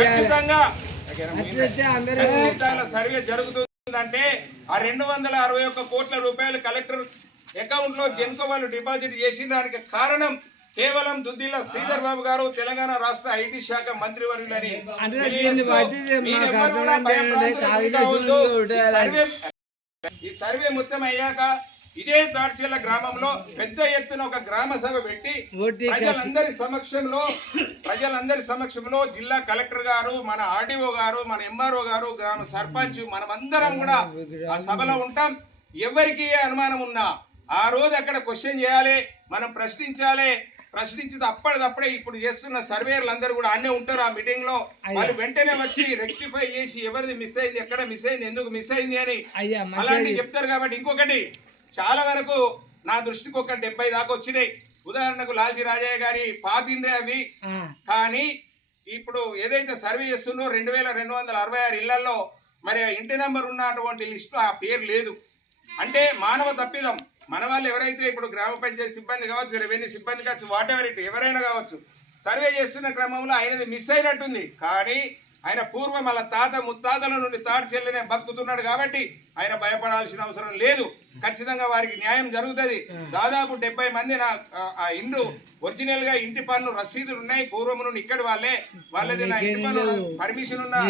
ఖచ్చితంగా సర్వే జరుగుతుందంటే ఆ 261 కోట్ల రూపాయలు కలెక్టర్ అకౌంట్ లో జెన్కో వాళ్ళు డిపాజిట్ చేసిన దానికి కారణం కేవలం దుద్దిల్ల శ్రీధర్ బాబు గారు తెలంగాణ రాష్ట్ర ఐటీ శాఖ మంత్రి వర్యులని ఈ సర్వే మొత్తం అయ్యాక ఇదే తాడ్చెల్ల గ్రామంలో పెద్ద ఎత్తున ఒక గ్రామ సభ పెట్టి ప్రజలందరి సమక్షంలో జిల్లా కలెక్టర్ గారు, మన ఆర్డీఓ గారు, మన ఎంఆర్ఓ గారు, గ్రామ సర్పంచ్, మనమందరం కూడా ఆ సభలో ఉంటాం. ఎవరికి అనుమానం ఉన్నా ఆ రోజు అక్కడ క్వశ్చన్ చేయాలి, మనం ప్రశ్నించాలి. ప్రశ్నించితే అప్పటిదప్పుడే ఇప్పుడు చేస్తున్న సర్వేయర్లు అందరూ కూడా అన్నీ ఉంటారు ఆ మీటింగ్ లో. వాళ్ళు వెంటనే వచ్చి రెక్టిఫై చేసి ఎవరిది మిస్ అయింది, ఎక్కడ మిస్ అయింది, ఎందుకు మిస్ అయింది అని అలాంటివి చెప్తారు. కాబట్టి ఇంకొకటి చాలా వరకు నా దృష్టికి ఒక 70 దాకా వచ్చినాయి. ఉదాహరణకు లాల్జీ రాజయ్య గారి పాతిండ్రే అవి. కానీ ఇప్పుడు ఏదైతే సర్వే చేస్తుందో 2266 ఇళ్లలో మరి ఇంటి నెంబర్ ఉన్నటువంటి లిస్టు ఆ పేరు లేదు. అంటే మానవ తప్పిదం. మన వాళ్ళు ఎవరైతే ఇప్పుడు గ్రామ పంచాయతీ సిబ్బంది కావచ్చు, రెవెన్యూ సిబ్బంది కావచ్చు, వాట్ ఎవర్ ఇట్ ఎవరైనా కావచ్చు, సర్వే చేస్తున్న క్రమంలో ఆయనది మిస్ అయినట్టుంది. కానీ ఆయన పూర్వం వాళ్ళ తాత ముత్తాతల నుండి తాడ్చెల్లనే బతుకుతున్నాడు కాబట్టి ఆయన భయపడాల్సిన అవసరం లేదు. ఖచ్చితంగా వారికి న్యాయం జరుగుతుంది. దాదాపు 70 మంది ఆ ఇండ్లు ఒరిజినల్ గా ఇంటి పన్ను రసీదులు ఉన్నాయి. పూర్వం నుండి ఇక్కడ వాళ్ళది నా ఇంటి పన్ను పర్మిషన్ ఉన్నా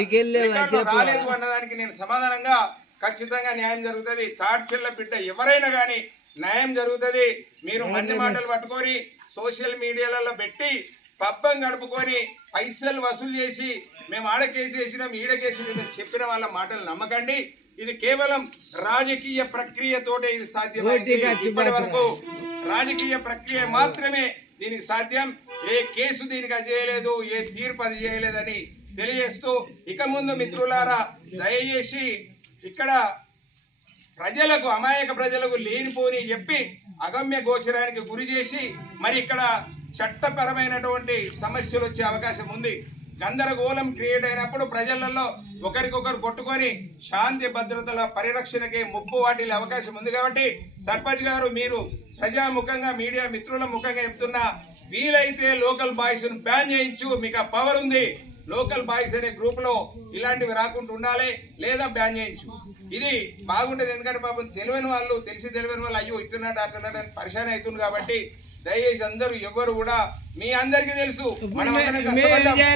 రాలేదు అన్నదానికి నేను సమాధానంగా ఖచ్చితంగా న్యాయం జరుగుతుంది. తాడ్చెల్ల బిడ్డ ఎవరైనా కానీ న్యాయం జరుగుతుంది. మీరు మంది మాటలు పట్టుకొని సోషల్ మీడియాలలో పెట్టి పబ్బం గడుపుకొని పైసలు వసూలు చేసి మేము ఆడ కేసు వేసినాం, ఈడ కేసు చెప్పిన వాళ్ళ మాటలు నమ్మకండి. ఇది కేవలం రాజకీయ ప్రక్రియతోటే ఇది సాధ్యమైంది. ఇప్పటి వరకు రాజకీయ ప్రక్రియ మాత్రమే దీనికి సాధ్యం. ఏ కేసు దీనికి అది చేయలేదు, ఏ తీర్పు అది చేయలేదని తెలియజేస్తూ, ఇక ముందు మిత్రులారా దయచేసి ఇక్కడ ప్రజలకు, అమాయక ప్రజలకు లేనిపోని చెప్పి అగమ్య గోచరానికి గురి చేసి మరి ఇక్కడ చట్టపరమైనటువంటి సమస్యలు వచ్చే అవకాశం ఉంది. గందరగోళం క్రియేట్ అయినప్పుడు ప్రజలలో ఒకరికొకరు కొట్టుకొని శాంతి భద్రతల పరిరక్షణకి ముప్పు వాటిల్లే అవకాశం ఉంది. కాబట్టి సర్పంచ్ గారు మీరు ప్రజాముఖంగా మీడియా మిత్రుల ముఖంగా చెప్తున్నా, వీలైతే లోకల్ బాయ్స్ ను బ్యాన్ చేయించు. మీకు ఆ పవర్ ఉంది. లోకల్ బాయ్స్ అనే గ్రూప్ లో ఇలాంటివి రాకుండా ఉండాలి, లేదా బ్యాన్ చేయించు. ఇది బాగుంటది. ఎందుకంటే పాపం తెలియని వాళ్ళు, తెలియని వాళ్ళు అయ్యో ఇట్టున్నాడు అట్టున్నాడు అని పరిశాన్ అవుతుంది. కాబట్టి దయచేసి అందరూ ఎవరు కూడా, మీ అందరికీ తెలుసు మనం అందరం కష్టపడ్డాం.